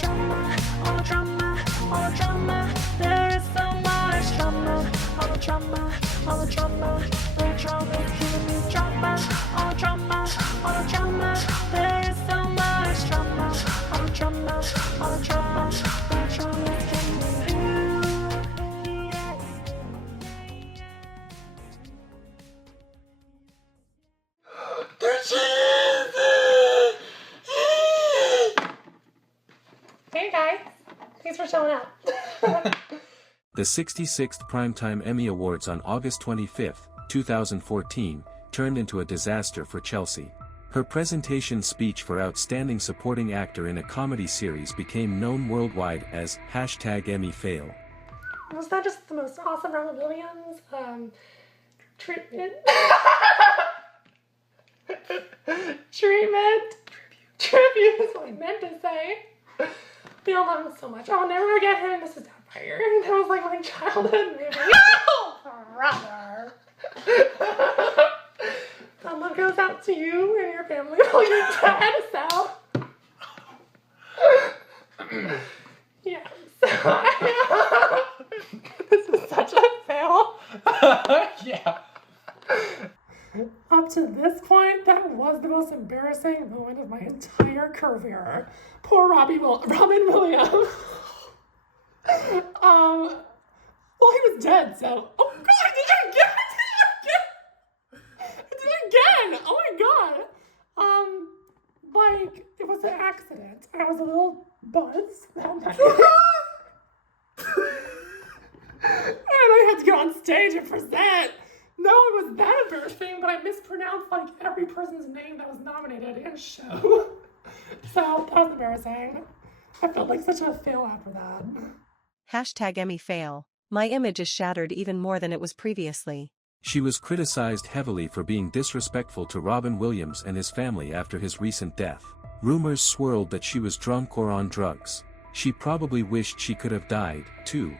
drama, all the drama, all the drama. There is so much drama, all the drama, all the drama. The drama is giving me drama, all the drama, all the drama. There is so much drama, all the drama, all the drama. The drama is giving me you. Hey guys, thanks for showing up. The 66th Primetime Emmy Awards on August 25, 2014, turned into a disaster for Chelsea. Her presentation speech for Outstanding Supporting Actor in a Comedy Series became known worldwide as #EmmyFail. Was that just the most awesome Robin Williams treatment? Tribute is what I meant to say. We all love him so much. I'll never forget him. This is Doubtfire. That was like my childhood movie. Oh, brother. That love goes out to you and your family while you're dead, so. Yeah. So this is such a fail. Yeah. Up to this point, that was the most embarrassing moment of my entire career. Poor Robin Williams. Well, he was dead, so. Oh God, I did it again! Oh my God! Like, it was an accident. I was a little buzzed that night. And I had to get on stage and present. No, it was that embarrassing, but I mispronounced like every person's name that was nominated in a show. So that was embarrassing. I felt like such a fail after that. #EmmyFail. My image is shattered even more than it was previously. She was criticized heavily for being disrespectful to Robin Williams and his family after his recent death. Rumors swirled that she was drunk or on drugs. She probably wished she could have died, too.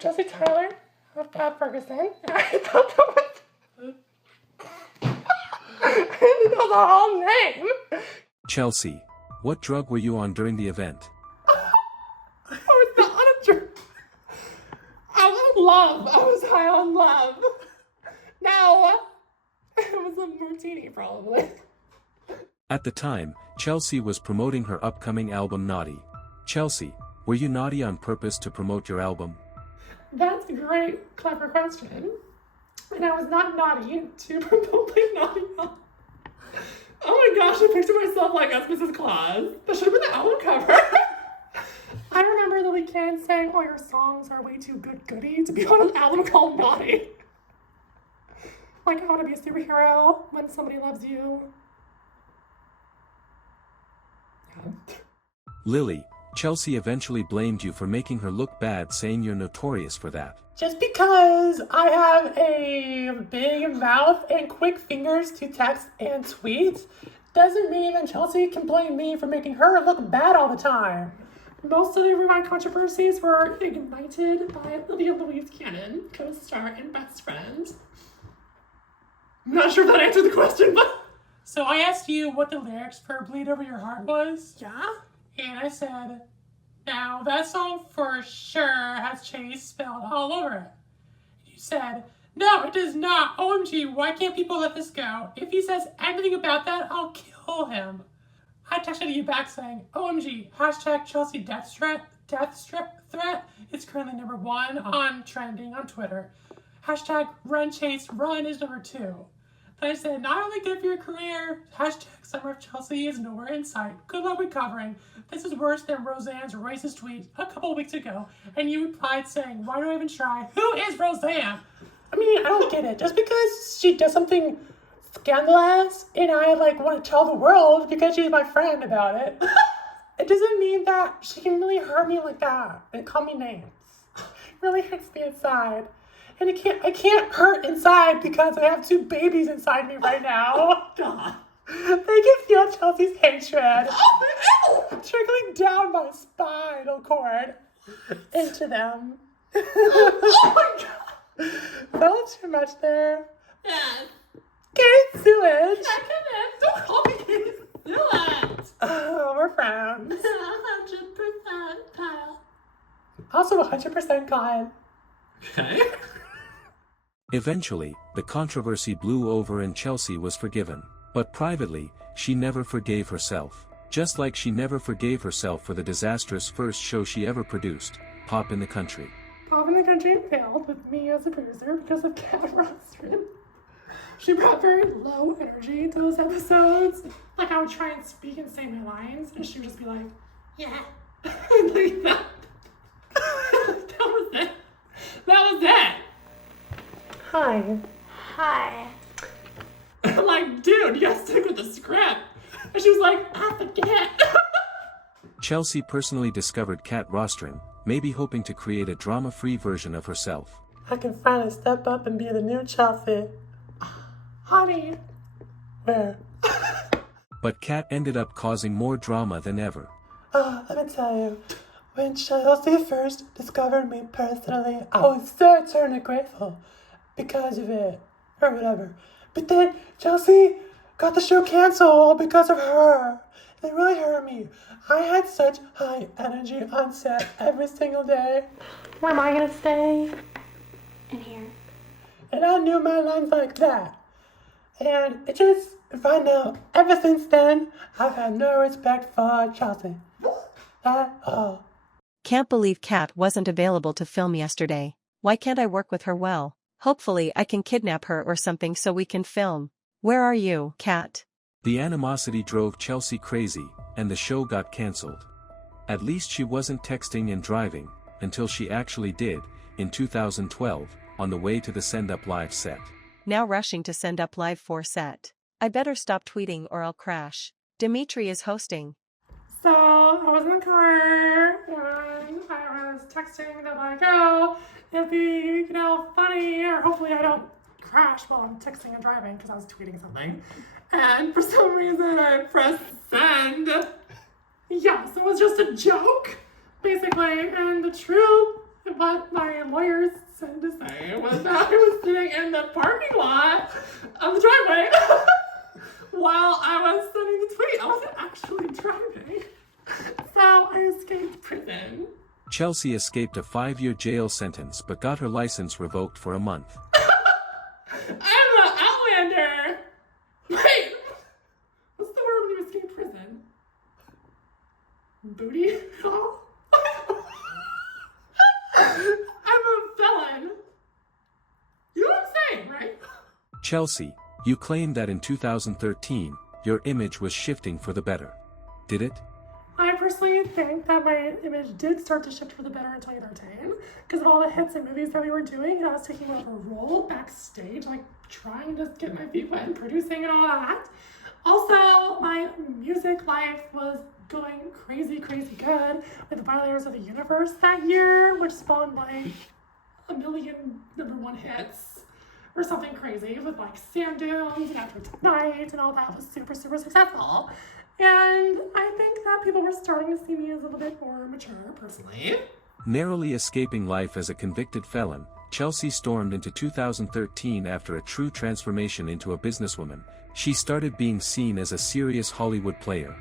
Jesse Tyler of Pat Ferguson. I thought that was a whole name. Chelsea, what drug were you on during the event? I was not on a drug. I was in love. I was high on love. No, it was a martini probably. At the time, Chelsea was promoting her upcoming album Naughty. Chelsea, were you naughty on purpose to promote your album? That's a great, clever question. And I was not naughty to promote my naughty album. Oh my gosh, I pictured myself like as Mrs. Claus. That should have been the album cover. I remember the weekend saying, "Oh, your songs are way too goody to be on an album called Naughty." Like, I want to be a superhero when somebody loves you. Yeah. Lily, Chelsea eventually blamed you for making her look bad, saying you're notorious for that. Just because I have a big mouth and quick fingers to text and tweet doesn't mean that Chelsea can blame me for making her look bad all the time. Most of the Rewind controversies were ignited by Olivia Louise Cannon, co-star and best friend. I'm not sure if that answered the question, but... So I asked you what the lyrics for Bleed Over Your Heart was. Yeah? And I said, now that song for sure has Chase spelled all over it. You said, no, it does not. OMG, why can't people let this go? If he says anything about that, I'll kill him. I texted you back saying, OMG, #Chelsea death threat. It's currently #1 on trending on Twitter. #Run Chase Run is #2. Then I said, not only good for your career, #Summer of Chelsea is nowhere in sight. Good luck recovering. This is worse than Roseanne's racist tweet a couple weeks ago. And you replied saying, why do I even try? Who is Roseanne? I mean, I don't get it. Just because she does something scandalous and I want to tell the world because she's my friend about it, it doesn't mean that she can really hurt me like that and call me names. It really hurts me inside. And I can't hurt inside because I have 2 babies inside me right now. God. They can feel Chelsea's hatred trickling down my spinal cord into them. Oh my God. Felt too much there. Yes. Get sewage. I can't. Don't call me Kate Stewart. Oh, we're friends. 100%. Also 100% cotton. Okay. Eventually, the controversy blew over and Chelsea was forgiven. But privately, she never forgave herself. Just like she never forgave herself for the disastrous first show she ever produced, Pop in the Country. Pop in the Country failed with me as a producer because of Kat Rostron. She brought very low energy to those episodes. Like, I would try and speak and say my lines, and she would just be like, yeah. Like that. That was it. That was it. Hi. Hi. I'm like, dude, you gotta stick with the script. And she was like, I forget. Chelsea personally discovered Kat Rostron, maybe hoping to create a drama-free version of herself. I can finally step up and be the new Chelsea. Honey. Where? But Kat ended up causing more drama than ever. Let me tell you, when Chelsea first discovered me personally, I was so eternally grateful because of it, or whatever. But then Chelsea got the show canceled because of her. It really hurt me. I had such high energy on set every single day. Where am I gonna stay? In here. And I knew my lines like that. And it just, right now, ever since then, I've had no respect for Chelsea. At all. Can't believe Kat wasn't available to film yesterday. Why can't I work with her well? Hopefully I can kidnap her or something so we can film. Where are you, Kat? The animosity drove Chelsea crazy, and the show got cancelled. At least she wasn't texting and driving, until she actually did, in 2012, on the way to the Send Up Live set. Now rushing to Send Up Live 4 set. I better stop tweeting or I'll crash. Dimitri is hosting. So, I was in the car, and I was texting that like, oh, it'd be, funny, or hopefully I don't crash while I'm texting and driving, because I was tweeting something. And for some reason, I pressed send. Yes, it was just a joke, basically. And the truth, what my lawyers said to say, was that I was sitting in the parking lot of the driveway while I was sending the tweet. I wasn't actually driving. So I escaped prison. Chelsea escaped a 5-year jail sentence but got her license revoked for a month. I'm an outlander! Wait! What's the word when you escape prison? Booty call? I'm a felon. You know what I'm saying, right? Chelsea, you claimed that in 2013, your image was shifting for the better. Did it? I personally think that my image did start to shift for the better in 2013 because of all the hits and movies that we were doing, and I was taking more of a role backstage, like trying to get my feet wet and producing and all that. Also, my music life was going crazy good with the Violators of the Universe that year, which spawned like a million #1 hits or something crazy with like Sand Dunes and After Tonight, and all that was super successful. And I think that people were starting to see me as a little bit more mature, personally. Narrowly escaping life as a convicted felon, Chelsea stormed into 2013 after a true transformation into a businesswoman. She started being seen as a serious Hollywood player.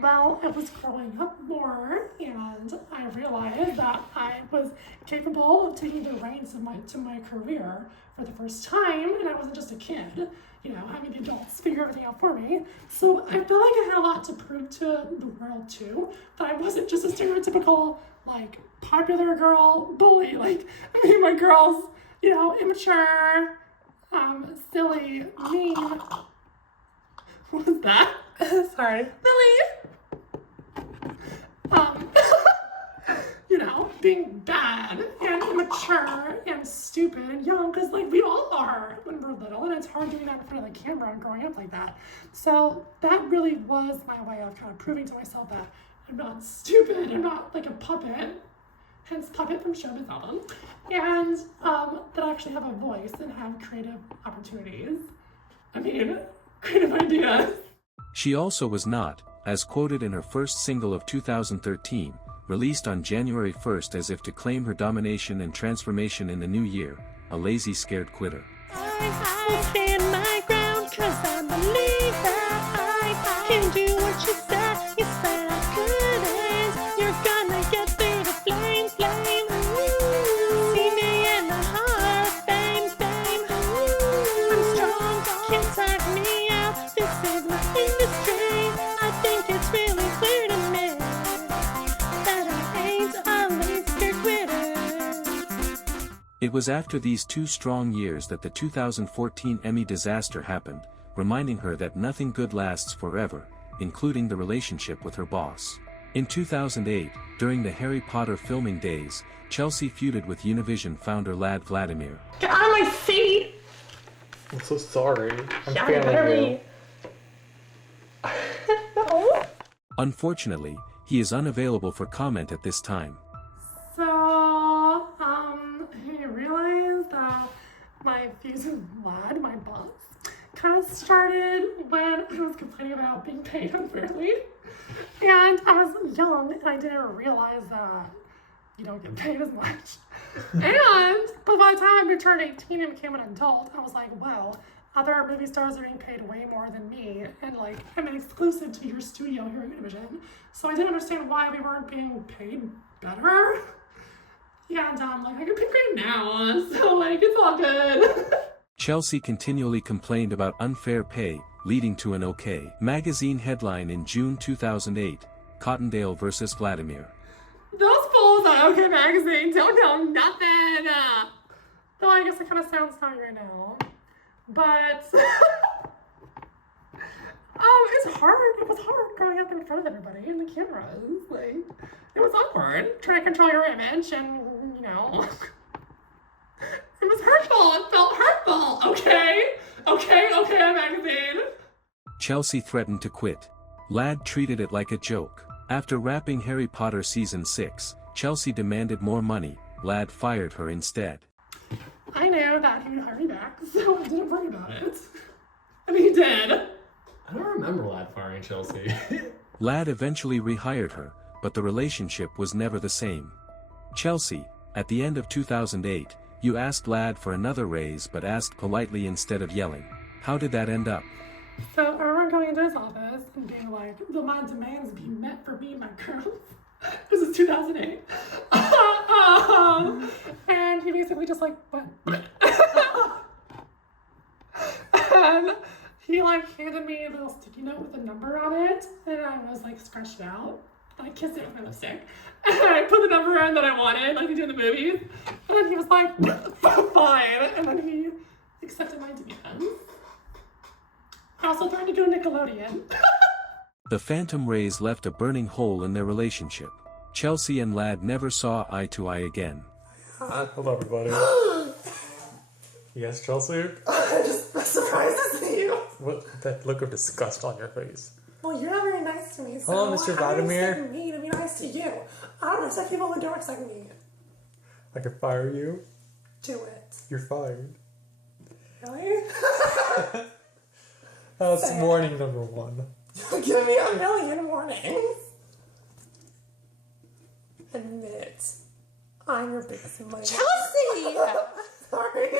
Well, I was growing up more, and I realized that I was capable of taking the reins to my career for the first time, and I wasn't just a kid, having the adults figure everything out for me. So I felt like I had a lot to prove to the world, too, that I wasn't just a stereotypical, popular girl bully. My girls, immature, silly, mean. What was that? Sorry. Billy! Being bad and immature and stupid and young, because we all are when we're little, and it's hard doing that in front of the camera and growing up like that. So that really was my way of kind of proving to myself that I'm not stupid, I'm not like a puppet, hence Puppet from Showbiz album, and that I actually have a voice and have creative opportunities. Creative ideas. She also was not, as quoted in her first single of 2013, released on January 1st as if to claim her domination and transformation in the new year, a lazy scared quitter. I stand my ground 'cause I believe that I can do what you say. You said I couldn't. You're gonna get through the flame. It was after these 2 strong years that the 2014 Emmy disaster happened, reminding her that nothing good lasts forever, including the relationship with her boss. In 2008, during the Harry Potter filming days, Chelsea feuded with Univision founder Lad Vladimir. Get out of my seat! I'm so sorry. I'm Yeah, failing you. Unfortunately, he is unavailable for comment at this time. So, I realized that my feuds with Lad, my boss, kind of started when I was complaining about being paid unfairly. And I was young and I didn't realize that you don't get paid as much. But by the time I turned 18 and became an adult, I was like, well, other movie stars are being paid way more than me, and like, I'm an exclusive to your studio here at Univision. So I didn't understand why we weren't being paid better. Yeah, and like, I get paid great now, so like, it's all good. Chelsea continually complained about unfair pay, leading to an OK magazine headline in June 2008, Cottondale versus Vladimir. Those fools at OK Magazine don't know nothing. Though I guess it kind of sounds funny right now. But, it's hard. It was hard growing up in front of everybody and the cameras. Like, it was awkward trying to control your image and, you know, it was hurtful. It felt hurtful. Okay, magazine. Chelsea threatened to quit. Lad treated it like a joke. After wrapping Harry Potter Season 6, Chelsea demanded more money. Lad fired her instead. I knew that he would hire me back, so I didn't worry about it. And he did. I don't remember Lad firing Chelsea. Lad eventually rehired her, but the relationship was never the same. Chelsea, at the end of 2008, you asked Lad for another raise but asked politely instead of yelling. How did that end up? So I remember going into his office and being like, my demands be met for me and my girls. This is 2008. And he basically just like went. And he like handed me a little sticky note with a number on it, and I was like scratched it out. I kissed it with my lipstick. And I put the number in that I wanted, like they do in the movies. And then he was like, fine. And then he accepted my demands. I also threatened to go Nickelodeon. The Phantom Rays left a burning hole in their relationship. Chelsea and Lad never saw eye to eye again. Hello, everybody. Yes, Chelsea? I'm just surprised to see you. What that look of disgust on your face? Well, you're not very nice to me, so Hello, Mr. Vladimir. I expect me to be nice to you. I don't expect people who don't expect me. I could fire you. Do it. You're fired. Really? That's warning number 1. You're giving me a million warnings. Admit, I'm your biggest money. Chelsea! Sorry.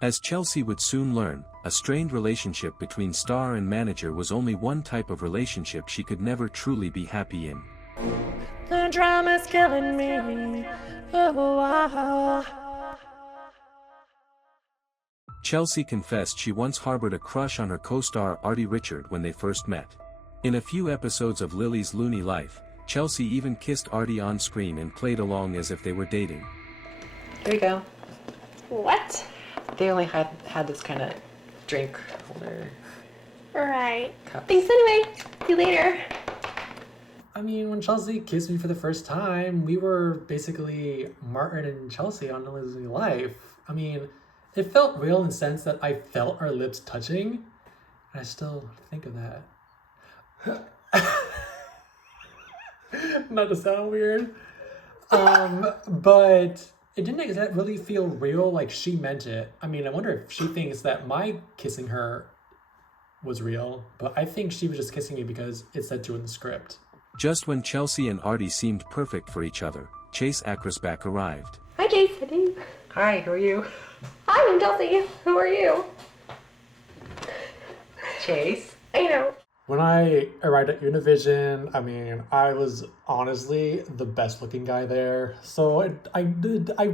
As Chelsea would soon learn, a strained relationship between star and manager was only one type of relationship she could never truly be happy in. The drama's killing me. Oh. Chelsea confessed she once harbored a crush on her co-star Artie Richard when they first met. In a few episodes of Lily's Loony Life, Chelsea even kissed Artie on screen and played along as if they were dating. Here you go. What? They only had this kind of drink holder. Right. Cups. Thanks anyway. See you later. I mean, when Chelsea kissed me for the first time, we were basically Martin and Chelsea on Lily's Loony Life. I mean, it felt real in the sense that I felt our lips touching, and I still think of that. Not to sound weird. But it didn't really feel real, like she meant it. I mean, I wonder if she thinks that my kissing her was real, but I think she was just kissing me because it said to in the script. Just when Chelsea and Artie seemed perfect for each other, Chase Ackrisback arrived. Hi, Jason. Hi, who are you? Hi, I'm Chelsea. Who are you? Chase. I know. When I arrived at Univision, I mean, I was honestly the best looking guy there. So I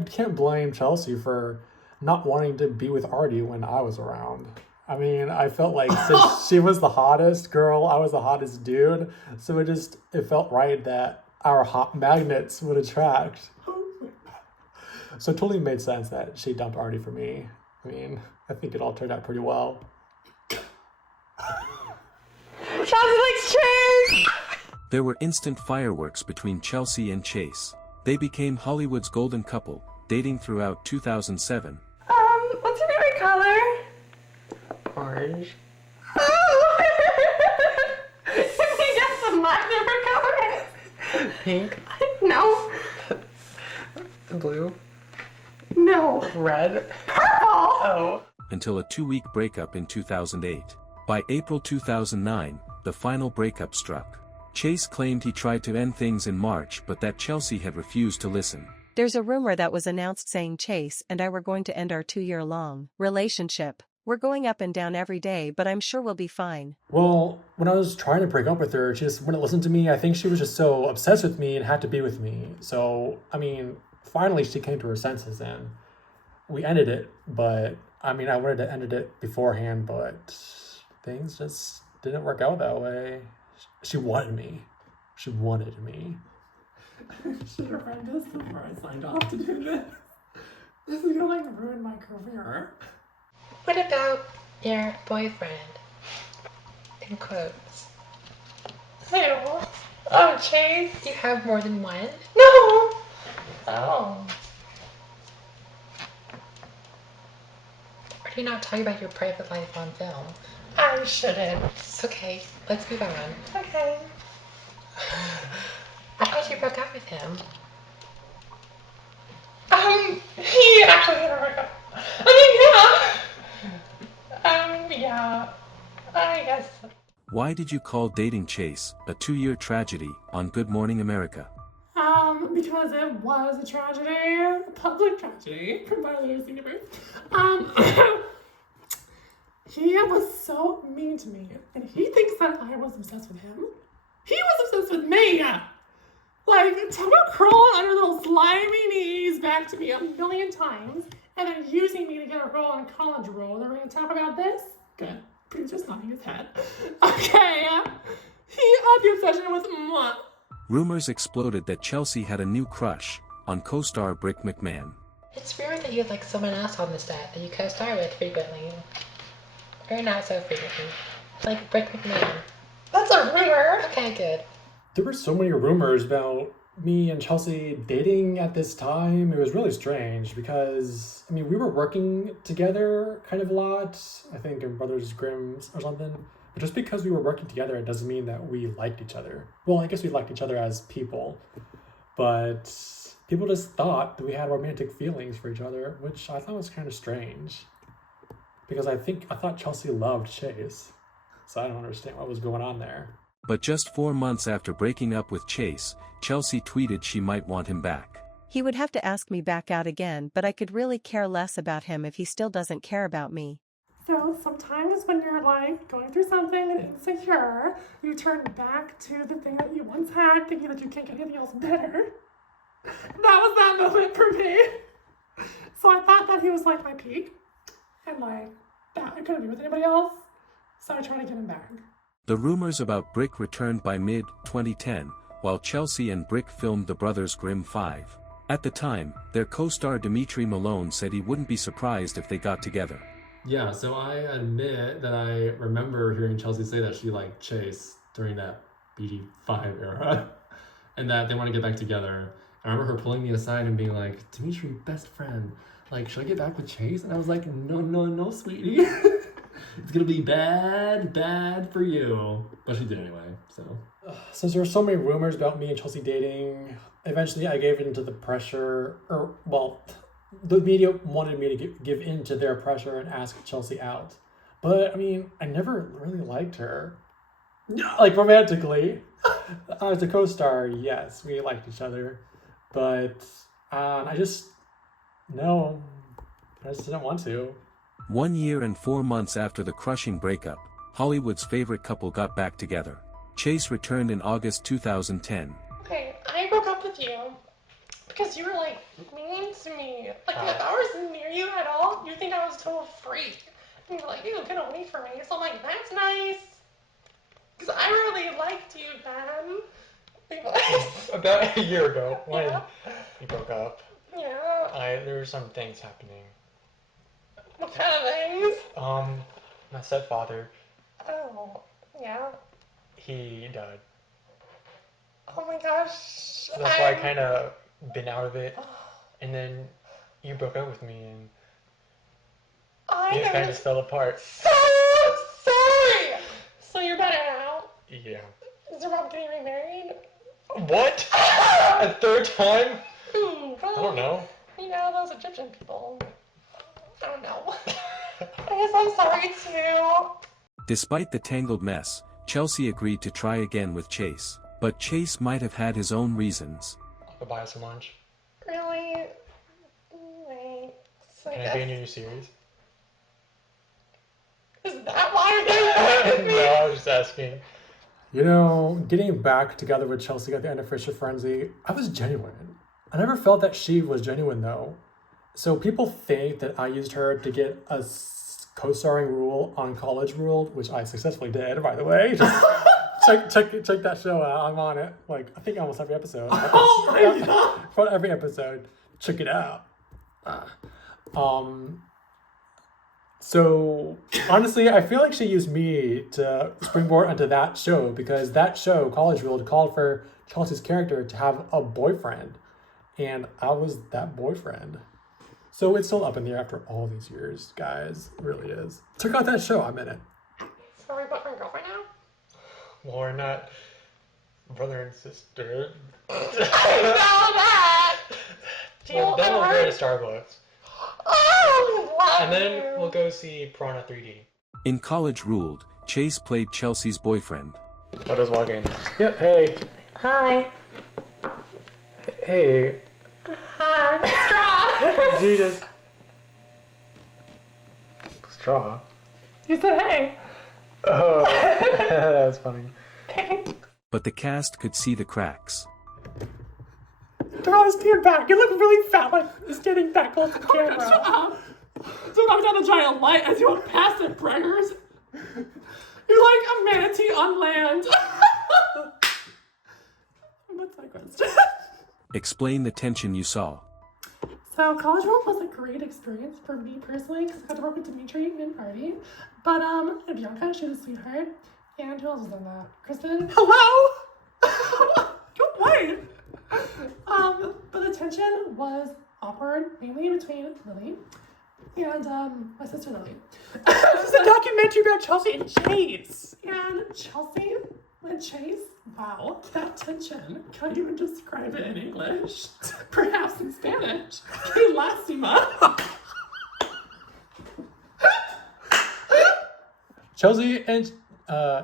can't blame Chelsea for not wanting to be with Artie when I was around. I mean, I felt like since she was the hottest girl, I was the hottest dude. So it felt right that our hot magnets would attract. So it totally made sense that she dumped Artie for me. I mean, I think it all turned out pretty well. Chelsea likes Chase! There were instant fireworks between Chelsea and Chase. They became Hollywood's golden couple, dating throughout 2007. What's your favorite color? Orange. Oh! You guess what my favorite color is? Pink. No. Blue. No. Red. Purple! Oh. Until a 2-week breakup in 2008. By April 2009, the final breakup struck. Chase claimed he tried to end things in March but that Chelsea had refused to listen. There's a rumor that was announced saying Chase and I were going to end our 2-year-long relationship. We're going up and down every day, but I'm sure we'll be fine. Well, when I was trying to break up with her, she just wouldn't listen to me. I think she was just so obsessed with me and had to be with me. So, I mean, finally she came to her senses and we ended it. But, I mean, I wanted to end it beforehand, but things just didn't work out that way. She wanted me. She wanted me. I should have read this before I signed off to do this. This is gonna ruin my career. What about your boyfriend? In quotes. Who? Oh, Chase? Do you have more than one? No! Oh. Are you not talking about your private life on film? I shouldn't. Okay, let's move on. Okay. I thought you broke up with him. He actually didn't break up. Yeah. I guess. Why did you call dating Chase a 2-year tragedy on Good Morning America? Because it was a tragedy, a public tragedy from Violators Universe. He was so mean to me, and he thinks that I was obsessed with him. He was obsessed with me! Like, talk about crawling under those slimy knees back to me a million times, and then using me to get a role in college role. Are we gonna talk about this? Good. Producer's nodding his head. Okay, he had the obsession with what? Rumors exploded that Chelsea had a new crush on co-star Brick McMahon. It's weird that you have like someone else on the set that you co-star with frequently. Or not so frequently. Like Brick McMahon. That's a rumor. Okay, good. There were so many rumors about me and Chelsea dating at this time. It was really strange because, I mean, we were working together kind of a lot. I think in Brothers Grimm's or something. But just because we were working together, it doesn't mean that we liked each other. Well, I guess we liked each other as people. But people just thought that we had romantic feelings for each other, which I thought was kind of strange. Because I thought Chelsea loved Chase. So I don't understand what was going on there. But just 4 months after breaking up with Chase, Chelsea tweeted she might want him back. He would have to ask me back out again, but I could really care less about him if he still doesn't care about me. So sometimes when you're like going through something and insecure, you turn back to the thing that you once had, thinking that you can't get anything else better. That was that moment for me. So I thought that he was like my peak, and like that I couldn't be with anybody else. So I tried to get him back. The rumors about Brick returned by mid-2010, while Chelsea and Brick filmed The Brothers Grimm 5. At the time, their co-star Dimitri Malone said he wouldn't be surprised if they got together. Yeah, so I admit that I remember hearing Chelsea say that she liked Chase during that BG5 era, and that they want to get back together. I remember her pulling me aside and being like, Dimitri, best friend, like, should I get back with Chase? And I was like, no, sweetie. It's gonna be bad for you. But she did anyway, so. Since there were so many rumors about me and Chelsea dating, eventually I gave in to the pressure, the media wanted me to give in to their pressure and ask Chelsea out. But, I mean, I never really liked her. Like, romantically. As a co-star, yes, we liked each other. But, I just didn't want to. 1 year and 4 months after the crushing breakup, Hollywood's favorite couple got back together. Chase returned in August 2010. Okay, I broke up with you because you were like mean to me. Like if I was near you at all, you think I was a total freak. And you're like, ew, get away from me. So I'm like, that's nice. Because I really liked you then. About a year ago when Yeah. we broke up. Yeah, There's some things happening. What kind of things? My stepfather, Oh, yeah. he died. Oh my gosh. So that's why I kind of been out of it. And then you broke up with me, and it kind of just fell apart. So sorry! So you're better now? Yeah. Is your mom getting remarried? What? A third time? Ooh, well, I don't know. You know, those Egyptian people. I don't know. I guess I'm sorry too. Despite the tangled mess, Chelsea agreed to try again with Chase. But Chase might have had his own reasons. I'll buy us some lunch. Really? Wait. So Can I be in your new series? Is that why you're getting with me? No, I was just asking. You know, getting back together with Chelsea at the end of Fisher Frenzy, I was genuine. I never felt that she was genuine though. So people think that I used her to get a co-starring role on College Ruled, which I successfully did, by the way. Just check that show out. I'm on it. Like, I think almost every episode. Oh my god! For every episode. Check it out. So, honestly, I feel like she used me to springboard onto that show because that show, College Ruled, called for Chelsea's character to have a boyfriend. And I was that boyfriend. So it's still up in the air after all these years, guys. It really is. Check out that show. I'm in it. So are we boyfriend and girlfriend now? Well, we're not brother and sister. I know that! Do you Well, then we'll ever... go to Starbucks. Oh, I love And then you. we'll go see Piranha 3D. In College Ruled, Chase played Chelsea's boyfriend. I'll just walk in. Yep, hey. Hi. Hey. Hi. Straw. Did you just... Straw? You said hey. Oh, that was funny. But the cast could see the cracks. Girl, stand back. You look really fat when it's getting that close to the camera. Shut up! So knock down the giant light as you walk past the braggers. You're like a manatee on land. What's that question? Explain the tension you saw. So College World was a great experience for me personally because I got to work with Dimitri and Artie. But Bianca, she was a sweetheart. And who else was in that? Kristen? Hello? Good way. But the tension was awkward, mainly between Lily and my sister Lily. This is a documentary about Chelsea and Chase. And Chelsea and Chase, wow, that tension. Can't even describe it in English. Perhaps in Spanish. Que lástima. Chelsea and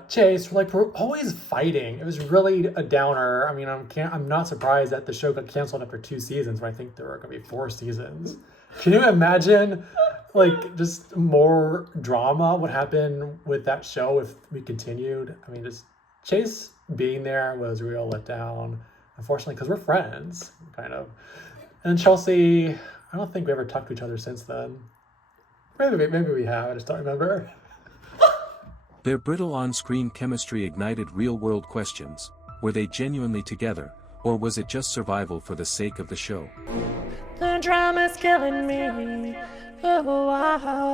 Chase were always fighting. It was really a downer. I mean, I'm not surprised that the show got canceled after 2 seasons, but I think there are going to be 4 seasons. Can you imagine, just more drama would happen with that show if we continued? I mean, just Chase being there was a real letdown, unfortunately, because we're friends, kind of. And Chelsea, I don't think we ever talked to each other since then. Maybe we have, I just don't remember. Their brittle on-screen chemistry ignited real-world questions. Were they genuinely together, or was it just survival for the sake of the show? The drama's killing me. Oh, wow.